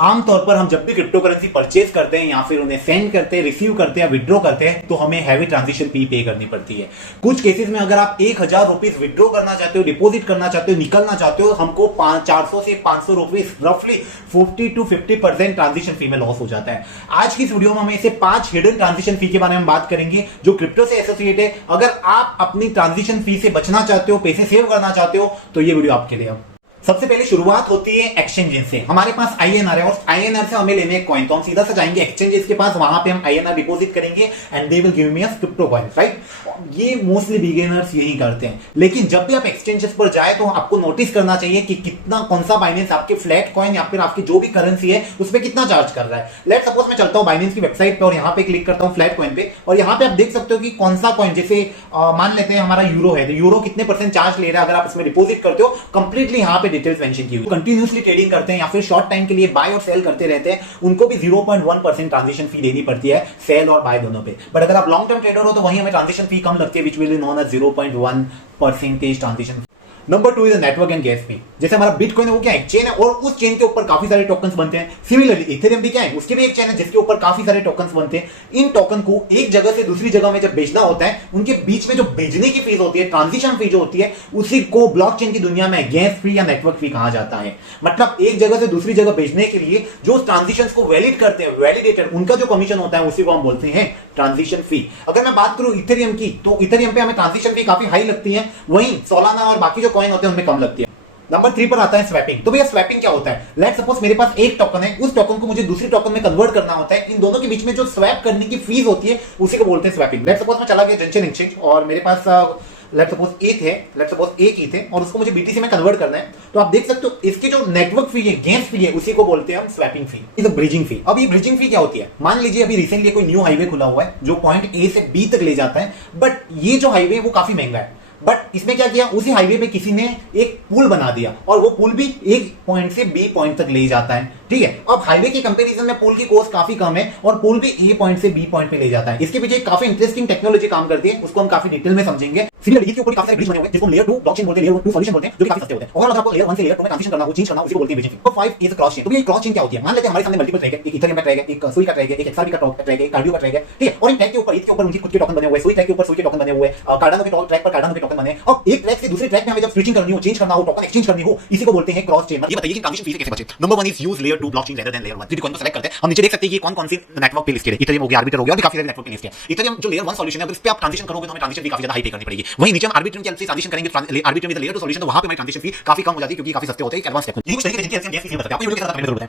आमतौर पर हम जब भी क्रिप्टो करेंसी परचेज करते हैं या फिर उन्हें सेंड करते हैं, रिसीव करते हैं, विड्रॉ करते हैं, तो हमें हैवी ट्रांजेक्शन फी पे करनी पड़ती है। कुछ केसेस में अगर आप 1000 रुपीज विड्रॉ करना चाहते हो, डिपॉजिट करना चाहते हो, निकलना चाहते हो, हमको 400 से 500 रुपीज रफली 40 to 50% ट्रांजेक्शन फी में लॉस हो जाता है। आज की इस वीडियो में हम ऐसे 5 हिडन ट्रांजेक्शन फी के बारे में बात करेंगे जो क्रिप्टो से एसोसिएट है। अगर आप अपनी ट्रांजेक्शन फी से बचना चाहते हो, पैसे सेव करना चाहते हो, तो ये वीडियो आपके लिए। सबसे पहले शुरुआत होती है एक्सचेंजेस से। हमारे पास आईएनआर है और आईएनआर से हमें लेने कॉइन, तो हम सीधा से जाएंगे एक्सचेंजेस के पास, वहां पे हम आईएनआर डिपॉजिट करेंगे and they will give me us crypto coin, right. ये मोस्टली बिगिनर्स यही करते हैं, लेकिन जब भी आप एक्सचेंजेस पर जाए तो आपको नोटिस करना चाहिए कि कितना, कौन सा बाइनेंस आपके फ्लैट कॉइन या फिर आपकी जो भी करेंसी है उस पर कितना चार्ज कर रहा है। लेट सपोज मैं चलता हूं बाइनेंस की वेबसाइट पे और यहां पे क्लिक करता हूं फ्लैट कॉइन पे, और यहां पे आप देख सकते हो कि कौन सा कॉइन, जैसे मान लेते हैं हमारा यूरो है, तो यूरो कितने % चार्ज ले रहा है अगर आप इसमें डिपॉजिट करते हो। कंप्लीटली यहां पे डिटेल्स मेंशन की हुई। कंटिन्यूअसली ट्रेडिंग करते हैं या फिर शॉर्ट टाइम के लिए बाय और सेल करते रहते हैं, उनको भी 0.1% ट्रांजेक्शन फी देनी पड़ती है, सेल और बाय दोनों पे। बट अगर आप लॉन्ग टर्म ट्रेडर हो तो वहीं हमें ट्रांजेक्शन फी कम लगती है, which will be known as 0.1% transaction. Number 2 is network and gas fee. जैसे हमारा बिटकॉइन है वो क्या है, चेन है, और उस चेन के ऊपर काफी सारे टोकन्स बनते हैं। सिमिलरली इथेरियम भी क्या है, उसकी भी एक चेन है जिसके ऊपर काफी सारे टोकन्स बनते हैं। इन टोकन को एक जगह से दूसरी जगह में जब भेजना होता है, उनके बीच में जो भेजने की फीस होती है, ट्रांजिशन फी जो होती है, उसी को ब्लॉकचेन की दुनिया में गैस फी या नेटवर्क फी कहा जाता है। मतलब एक जगह से दूसरी जगह भेजने के लिए जो ट्रांजिशन को वैलिड करते हैं, वैलिडेटर, उनका जो कमीशन होता है उसी को हम बोलते हैं ट्रांजिशन फी। अगर मैं बात करूं इथेरियम की, तो इथेरियम पे हमें ट्रांजिशन फी काफी हाई लगती है, वहीं सोलाना और बाकी जो कॉइन होते हैं उनमें कम लगती है। नंबर 3 पर आता है स्वैपिंग। तो भैया स्वैपिंग क्या होता है? लेट्स सपोज मेरे पास एक टोकन है, उस टोकन को मुझे दूसरी टोकन में कन्वर्ट करना होता है। इन दोनों के बीच में जो स्वैप करने की फीस होती है उसी को बोलते हैं स्वैपिंग। लेट्स सपोज मैं चला गया जंक्शन एक्सचेंज और मेरे पास लेट्स सपोज एक ही थे और उसको मुझे बीटीसी में कन्वर्ट करना है, तो आप देख सकते हो इसकी जो नेटवर्क फी है, गैस फी है, उसी को बोलते हैं हम swapping fee, is a bridging fee. अब ये ब्रिजिंग फी क्या होती है? मान लीजिए अभी रिसेंटली कोई न्यू हाईवे खुला हुआ है जो पॉइंट ए से बी तक ले जाता है, बट ये जो हाईवे है वो काफी महंगा है। बट इसमें क्या किया, उसी हाईवे पे किसी ने एक पुल बना दिया और वो पुल भी एक पॉइंट से बी पॉइंट तक ले जाता है, ठीक है। अब हाईवे के कंपैरिजन में पुल की कॉस्ट काफी कम है और पुल भी ए पॉइंट से बी पॉइंट पे ले जाता है। इसके पीछे काफी इंटरेस्टिंग टेक्नोलॉजी काम करती है, उसको हम काफी डिटेल में समझेंगे। सिमिलरली इसके ऊपर काफी सारे ब्रिज बने हुए हैं जिसको लेयर 2 ब्लॉकचेन बोलते हैं, लेयर 2 सॉल्यूशन बोलते हैं, जो कि काफी सस्ते होते हैं। और अगर आपको लेयर 1 से लेयर 2 में ट्रांजिशन करना हो, चेंज करना हो, उसी को बोलते हैं ब्रिजिंग फी। तो 5 इज क्रॉस चेन। तो ये क्रॉस चेन क्या होती है? मान लेते हैं हमारे सामने मल्टीपल ट्रैक है, एक इथेरियम का ट्रैक है, एक सुई का ट्रैक है, एक एक्सआरपी का ट्रैक है, एक कार्डियो का ट्रैक है, ठीक है। और इन ट्रैक के ऊपर, इसके ऊपर उनके खुद के टोकन बने हुए हैं, सुई ट्रैक के ऊपर सुई के टोकन बने हुए हैं, कार्डानो के ट्रैक पर कार्डानो के टोकन बने हैं। अब एक ट्रैक से दूसरे ट्रैक में हमें जब स्विचिंग करनी हो, चेंज करना हो, टोकन एक्सचेंज करनी हो, इसी को बोलते हैं क्रॉस चेन। ये बताइए कि ट्रांजिशन फी से कैसे बचे? Number 1 is use layer 2 blockchain rather than layer 1। Bitcoin को सेलेक्ट करते हैं, हम नीचे देख सकते हैं कि कौन-कौन सी नेटवर्क पे लिस्टेड है। इथेरियम हो गया, आर्बिटर हो गया, और काफी सारे नेटवर्क पे लिस्टेड है। इथेरियम जो लेयर 1 सॉल्यूशन है, अगर इस पे आप ट्रांजिशन करोगे तो हमें ट्रांजिशन फी काफी ज्यादा हाई पे करनी पड़ेगी। वहीं नीचे हम आर्बिट्रम के ट्रांजिशन करेंगे, आर्बिट्रम विद लेयर 2 सॉल्यूशन, तो वहां पे हमारी ट्रांजिशन फी काफी कम हो जाती है क्योंकि काफी सस्ते होते हैं, एडवांस स्टेप। ये कुछ तरीके हैं जिनके हम गैस फी बता सकते हैं। आपको वीडियो के साथ कमेंट जरूर बताएं।